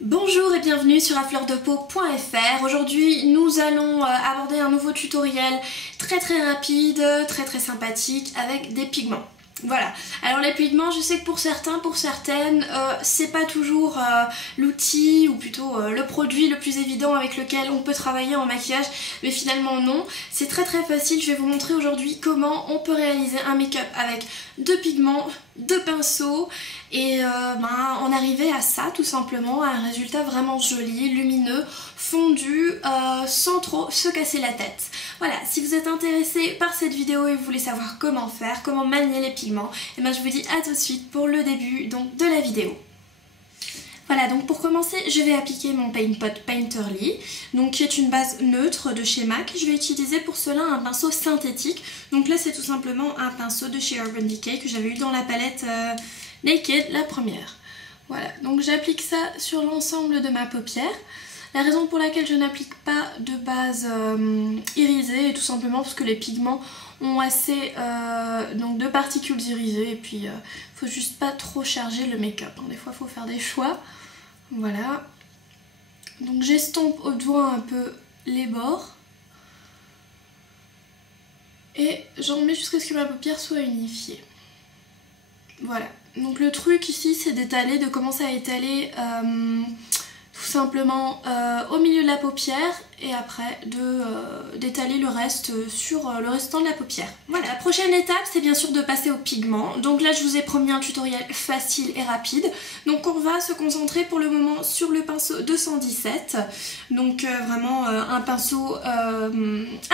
Bonjour et bienvenue sur afleurdepeau.fr. Aujourd'hui nous allons aborder un nouveau tutoriel très rapide, très sympathique avec des pigments. Voilà, alors les pigments, je sais que pour certains, pour certaines, c'est pas toujours l'outil ou plutôt le produit le plus évident avec lequel on peut travailler en maquillage, mais finalement non, c'est très facile. Je vais vous montrer aujourd'hui comment on peut réaliser un make-up avec deux pigments, deux pinceaux et en arriver à ça tout simplement, à un résultat vraiment joli, lumineux, fondu, sans trop se casser la tête. Voilà, si vous êtes intéressé par cette vidéo et vous voulez savoir comment faire, comment manier les pigments, et ben je vous dis à tout de suite pour le début donc de la vidéo. Voilà, donc pour commencer, je vais appliquer mon Paint Pot Painterly, donc qui est une base neutre de chez MAC. Je vais utiliser pour cela un pinceau synthétique. Donc là, c'est tout simplement un pinceau de chez Urban Decay que j'avais eu dans la palette Naked, la première. Voilà, donc j'applique ça sur l'ensemble de ma paupière. La raison pour laquelle je n'applique pas de base irisée est tout simplement parce que les pigments ont assez de particules irisées et puis faut juste pas trop charger le make-up. Des fois, il faut faire des choix. Voilà. Donc j'estompe au doigt un peu les bords. Et j'en mets jusqu'à ce que ma paupière soit unifiée. Voilà. Donc le truc ici, c'est d'étaler, de commencer à étaler tout simplement au milieu de la paupière et après d'étaler le reste sur le restant de la paupière. Voilà, la prochaine étape c'est bien sûr de passer au pigment. Donc là je vous ai promis un tutoriel facile et rapide. Donc on va se concentrer pour le moment sur le pinceau 217. Donc vraiment un pinceau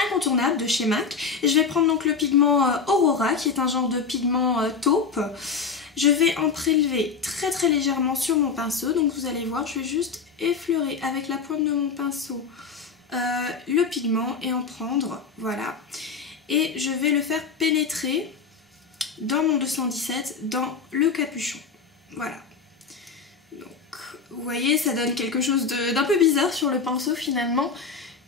incontournable de chez MAC. Et je vais prendre donc le pigment Aurora qui est un genre de pigment taupe. Je vais en prélever très légèrement sur mon pinceau. Donc vous allez voir, je vais juste effleurer avec la pointe de mon pinceau le pigment et en prendre, voilà. Et je vais le faire pénétrer dans mon 217, dans le capuchon. Voilà. Donc vous voyez, ça donne quelque chose d'un peu bizarre sur le pinceau finalement.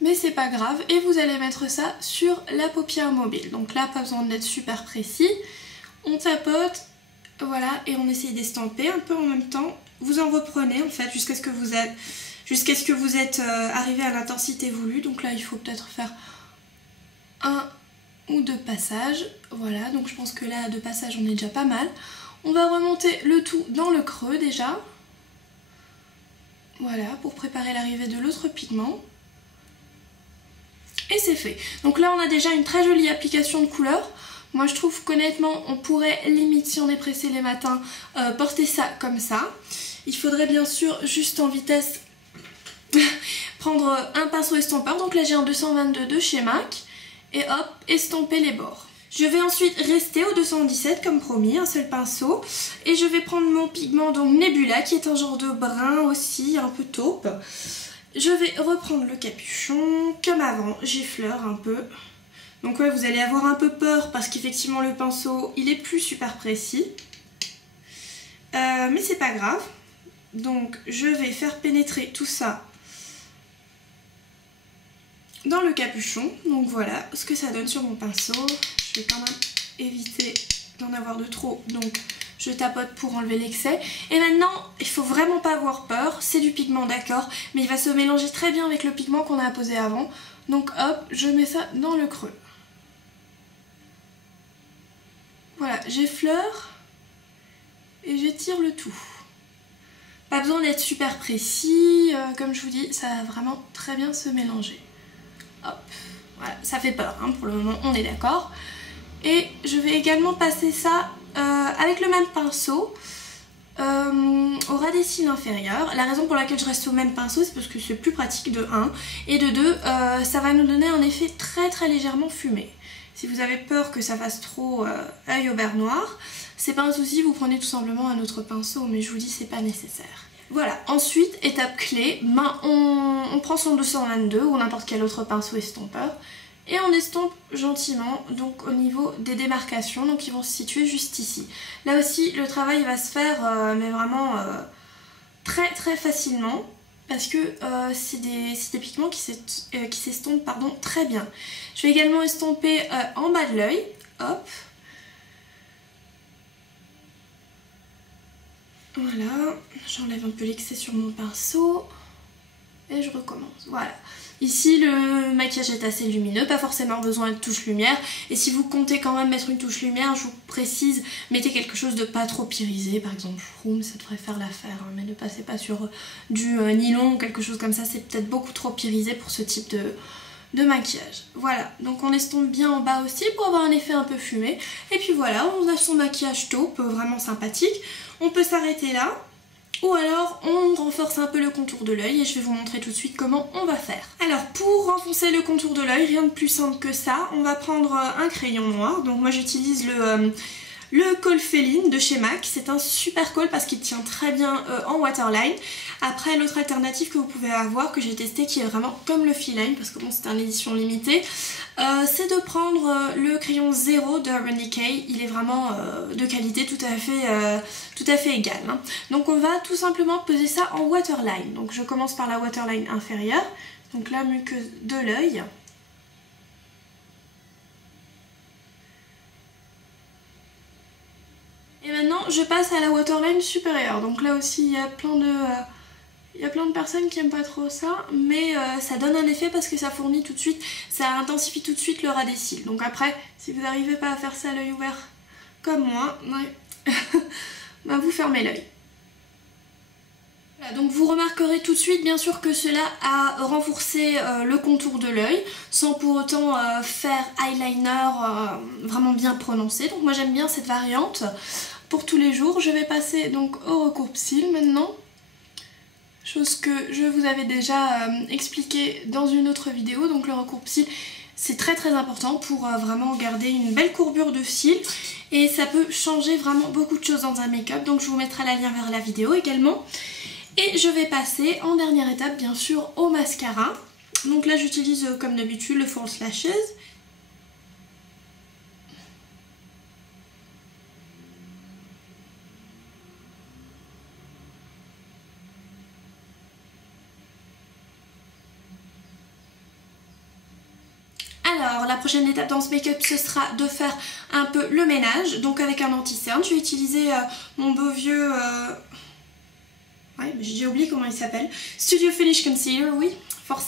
Mais c'est pas grave. Et vous allez mettre ça sur la paupière mobile. Donc là, pas besoin d'être super précis. On tapote. Voilà, et on essaye d'estamper un peu en même temps. Vous en reprenez en fait jusqu'à ce que vous êtes arrivé à l'intensité voulue. Donc là, il faut peut-être faire un ou deux passages. Voilà, donc je pense que là, deux passages, on est déjà pas mal. On va remonter le tout dans le creux déjà. Voilà, pour préparer l'arrivée de l'autre pigment. Et c'est fait. Donc là, on a déjà une très jolie application de couleur. Moi je trouve qu'honnêtement on pourrait limite si on est pressé les matins porter ça comme ça. Il faudrait bien sûr juste en vitesse prendre un pinceau estompeur. Donc là j'ai un 222 de chez MAC et hop, estomper les bords. Je vais ensuite rester au 217 comme promis, un seul pinceau. Et je vais prendre mon pigment donc Nebula qui est un genre de brun aussi, un peu taupe. Je vais reprendre le capuchon comme avant, j'effleure un peu. Donc ouais, vous allez avoir un peu peur parce qu'effectivement le pinceau il est plus super précis. Mais c'est pas grave. Donc je vais faire pénétrer tout ça dans le capuchon. Donc voilà ce que ça donne sur mon pinceau. Je vais quand même éviter d'en avoir de trop. Donc je tapote pour enlever l'excès. Et maintenant, il faut vraiment pas avoir peur. C'est du pigment d'accord, mais il va se mélanger très bien avec le pigment qu'on a apposé avant. Donc hop, je mets ça dans le creux. Voilà, j'effleure et j'étire le tout. Pas besoin d'être super précis, comme je vous dis, ça va vraiment très bien se mélanger. Hop, voilà, ça fait peur, hein, pour le moment, on est d'accord. Et je vais également passer ça avec le même pinceau au ras des cils inférieurs. La raison pour laquelle je reste au même pinceau, c'est parce que c'est plus pratique de 1. Et de 2, ça va nous donner un effet très légèrement fumé. Si vous avez peur que ça fasse trop œil au beurre noir, c'est pas un souci, vous prenez tout simplement un autre pinceau, mais je vous dis c'est pas nécessaire. Voilà, ensuite, étape clé, on prend son 222 ou n'importe quel autre pinceau estompeur et on estompe gentiment donc au niveau des démarcations, donc ils vont se situer juste ici. Là aussi, le travail va se faire mais vraiment très facilement. Parce que c'est des pigments qui s'estompent très bien. Je vais également estomper en bas de l'œil. Hop. Voilà, j'enlève un peu l'excès sur mon pinceau et je recommence. Voilà. Ici le maquillage est assez lumineux, pas forcément besoin de touche lumière. Et si vous comptez quand même mettre une touche lumière, je vous précise, mettez quelque chose de pas trop irisé, par exemple Shroom, ça devrait faire l'affaire, hein, mais ne passez pas sur du nylon ou quelque chose comme ça, c'est peut-être beaucoup trop irisé pour ce type de maquillage. Voilà, donc on estompe bien en bas aussi pour avoir un effet un peu fumé. Et puis voilà, on a son maquillage taupe, vraiment sympathique. On peut s'arrêter là. Ou alors on renforce un peu le contour de l'œil et je vais vous montrer tout de suite comment on va faire. Alors pour renforcer le contour de l'œil, rien de plus simple que ça, on va prendre un crayon noir. Donc moi j'utilise le Kohl Feeling de chez MAC. C'est un super kohl parce qu'il tient très bien en waterline. Après l'autre alternative que vous pouvez avoir, que j'ai testé, qui est vraiment comme le Feeling, parce que bon c'est une édition limitée, c'est de prendre le crayon 0 de Urban Decay. Il est vraiment de qualité tout à fait égale, hein. Donc on va tout simplement peser ça en waterline. Donc je commence par la waterline inférieure, donc la muqueuse de l'œil. Et maintenant je passe à la waterline supérieure. Donc là aussi il y a plein de personnes qui aiment pas trop ça, mais ça donne un effet parce que ça fournit tout de suite, ça intensifie tout de suite le ras des cils. Donc après, si vous n'arrivez pas à faire ça à l'œil ouvert comme moi, ouais, bah vous fermez l'œil. Voilà, donc vous remarquerez tout de suite bien sûr que cela a renforcé le contour de l'œil sans pour autant faire eyeliner vraiment bien prononcé. Donc moi j'aime bien cette variante pour tous les jours. Je vais passer donc au recourbe-cils maintenant. Chose que je vous avais déjà expliqué dans une autre vidéo. Donc le recourbe-cils c'est très important pour vraiment garder une belle courbure de cils. Et ça peut changer vraiment beaucoup de choses dans un make-up. Donc je vous mettrai le lien vers la vidéo également. Et je vais passer en dernière étape bien sûr au mascara. Donc là j'utilise comme d'habitude le False Lashes. Alors la prochaine étape dans ce make-up ce sera de faire un peu le ménage. Donc avec un anti-cerne, je vais utiliser mon beau vieux... Ouais, j'ai oublié comment il s'appelle. Studio Finish Concealer, oui.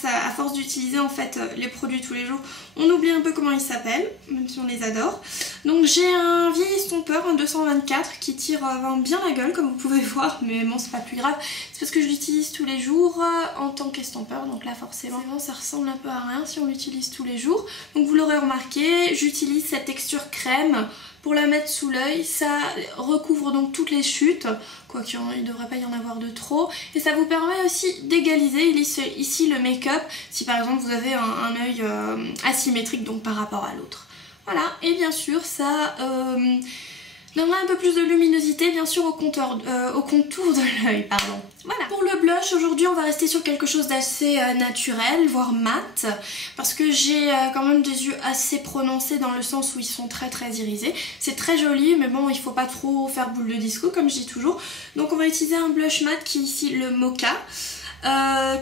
À force d'utiliser en fait les produits tous les jours, on oublie un peu comment ils s'appellent, même si on les adore. Donc j'ai un vieil estompeur, un 224, qui tire bien la gueule comme vous pouvez voir, mais bon c'est pas plus grave. C'est parce que je l'utilise tous les jours en tant qu'estompeur, donc là forcément ça ressemble un peu à rien si on l'utilise tous les jours. Donc vous l'aurez remarqué, j'utilise cette texture crème pour la mettre sous l'œil. Ça recouvre donc toutes les chutes, quoique il ne devrait pas y en avoir de trop. Et ça vous permet aussi d'égaliser ici le make-up, si par exemple vous avez un œil asymétrique donc par rapport à l'autre. Voilà, et bien sûr ça donnera un peu plus de luminosité bien sûr au contour de l'œil, pardon. Voilà. Pour le blush, aujourd'hui on va rester sur quelque chose d'assez naturel, voire mat, parce que j'ai quand même des yeux assez prononcés dans le sens où ils sont très irisés. C'est très joli, mais bon il faut pas trop faire boule de disco comme je dis toujours. Donc on va utiliser un blush mat qui est ici le Mocha.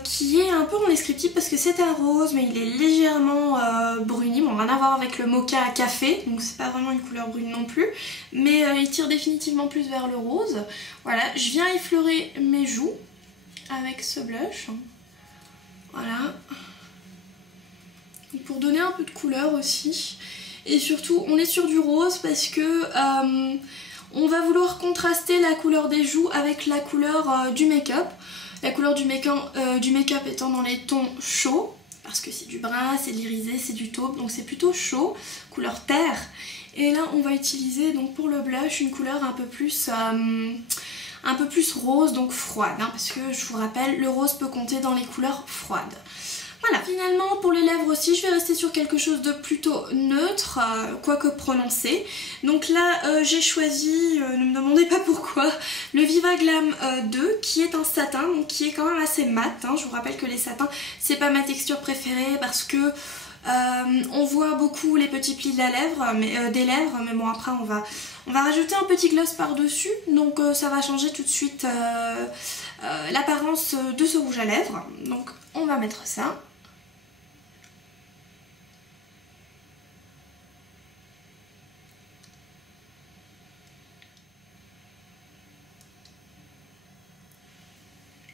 Qui est un peu en descriptif parce que c'est un rose mais il est légèrement bruni, bon rien à voir avec le mocha à café, donc c'est pas vraiment une couleur brune non plus, mais il tire définitivement plus vers le rose. Voilà, je viens effleurer mes joues avec ce blush, voilà, donc pour donner un peu de couleur aussi, et surtout on est sur du rose parce que on va vouloir contraster la couleur des joues avec la couleur du make-up. La couleur du make-up étant dans les tons chauds, parce que c'est du brun, c'est de l'irisé, c'est du taupe, donc c'est plutôt chaud, couleur terre. Et là on va utiliser donc pour le blush une couleur un peu plus rose, donc froide, hein, parce que je vous rappelle, le rose peut compter dans les couleurs froides. Voilà, finalement pour les lèvres aussi je vais rester sur quelque chose de plutôt neutre, quoique prononcé. Donc là j'ai choisi, ne me demandez pas pourquoi, le Viva Glam 2 qui est un satin, donc qui est quand même assez mat, hein. Je vous rappelle que les satins c'est pas ma texture préférée parce que on voit beaucoup les petits plis de la lèvre, des lèvres, mais bon après on va rajouter un petit gloss par dessus, donc ça va changer tout de suite l'apparence de ce rouge à lèvres. Donc on va mettre ça.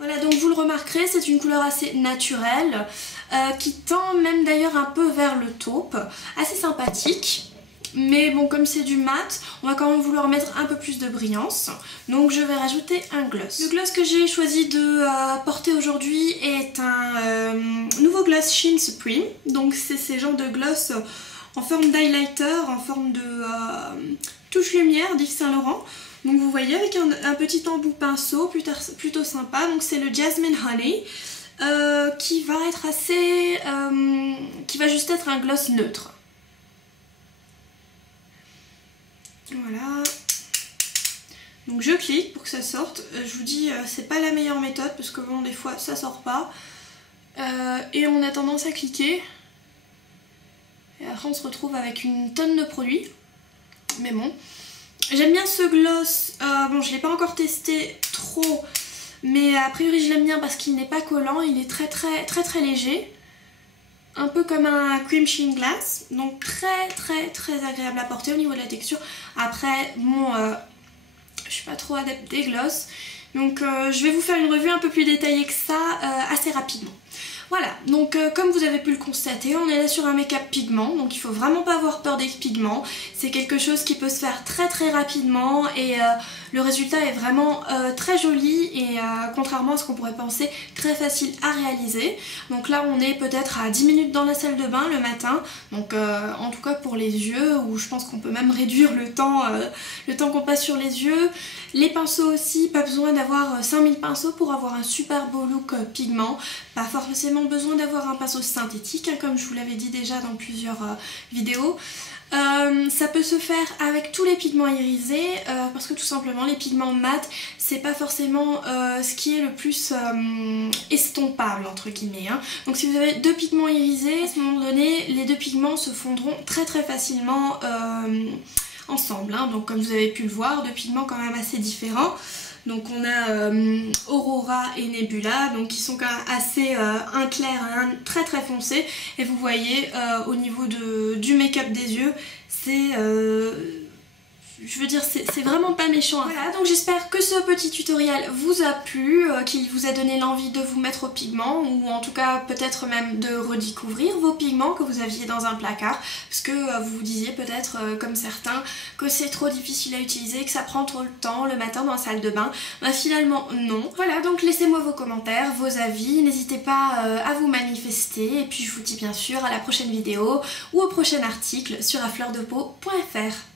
Voilà, donc vous le remarquerez, c'est une couleur assez naturelle, qui tend même d'ailleurs un peu vers le taupe, assez sympathique. Mais bon, comme c'est du mat, on va quand même vouloir mettre un peu plus de brillance. Donc je vais rajouter un gloss. Le gloss que j'ai choisi de porter aujourd'hui est un nouveau gloss Sheen Supreme. Donc c'est ces genres de gloss en forme d'highlighter, en forme de touche lumière d'Yves Saint Laurent. Donc vous voyez avec un petit embout pinceau plutôt sympa. Donc c'est le Jasmine Honey qui va être assez... qui va juste être un gloss neutre. Voilà, donc je clique pour que ça sorte. Je vous dis, c'est pas la meilleure méthode parce que bon, des fois ça sort pas et on a tendance à cliquer et après on se retrouve avec une tonne de produits. Mais bon, j'aime bien ce gloss. Bon, je l'ai pas encore testé trop, mais a priori je l'aime bien parce qu'il n'est pas collant, il est très léger. Un peu comme un cream sheen glass, donc très agréable à porter au niveau de la texture. Après, bon, je suis pas trop adepte des gloss, donc je vais vous faire une revue un peu plus détaillée que ça assez rapidement. Voilà, donc comme vous avez pu le constater, on est là sur un make-up pigment, donc il faut vraiment pas avoir peur des pigments. C'est quelque chose qui peut se faire très rapidement et le résultat est vraiment très joli et contrairement à ce qu'on pourrait penser, très facile à réaliser. Donc là on est peut-être à 10 minutes dans la salle de bain le matin, donc en tout cas pour les yeux, où je pense qu'on peut même réduire le temps qu'on passe sur les yeux. Les pinceaux aussi, pas besoin d'avoir 5000 pinceaux pour avoir un super beau look pigment, pas forcément besoin d'avoir un pinceau synthétique, hein, comme je vous l'avais dit déjà dans plusieurs vidéos. Ça peut se faire avec tous les pigments irisés parce que tout simplement les pigments mat c'est pas forcément ce qui est le plus estompable entre guillemets, hein. Donc si vous avez deux pigments irisés, à ce moment donné les deux pigments se fondront très facilement ensemble, hein. Donc comme vous avez pu le voir, deux pigments quand même assez différents. Donc on a Aurora et Nebula, donc qui sont quand même assez un clair et un très foncé. Et vous voyez au niveau du make-up des yeux, c'est... je veux dire, c'est vraiment pas méchant. Voilà, donc j'espère que ce petit tutoriel vous a plu, qu'il vous a donné l'envie de vous mettre au pigment, ou en tout cas peut-être même de redécouvrir vos pigments que vous aviez dans un placard, parce que vous vous disiez peut-être, comme certains, que c'est trop difficile à utiliser, que ça prend trop le temps le matin dans la salle de bain. Bah finalement non. Voilà, donc laissez-moi vos commentaires, vos avis, n'hésitez pas à vous manifester, et puis je vous dis bien sûr à la prochaine vidéo ou au prochain article sur afleurdepeau.fr.